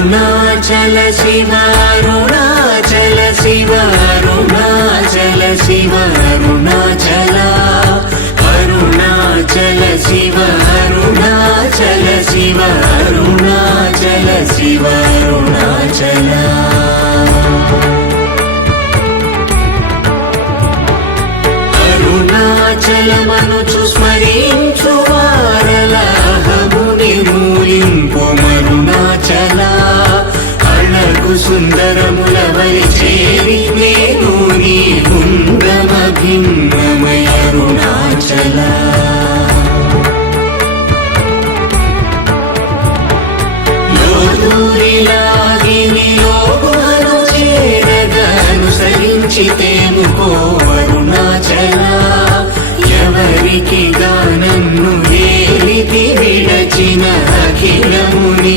అరుణాచల శివ అరుణాచల శివ అరుణాచల శివ అరుణాచల అరుణాచల శివ అరుణాచల శివ అరుణాచల శివ అరుణాచల అరుణాచలమనుచు స్మరించు వారలహము నిర్మూలింపు మరుణాచల అళగు సుందరముల వరి చేరి నేను నీ గుండమ భిన్నమయ అరుణాచల లోదూరిలాగి నీ లోగుహను చేరగా అనుసరించితే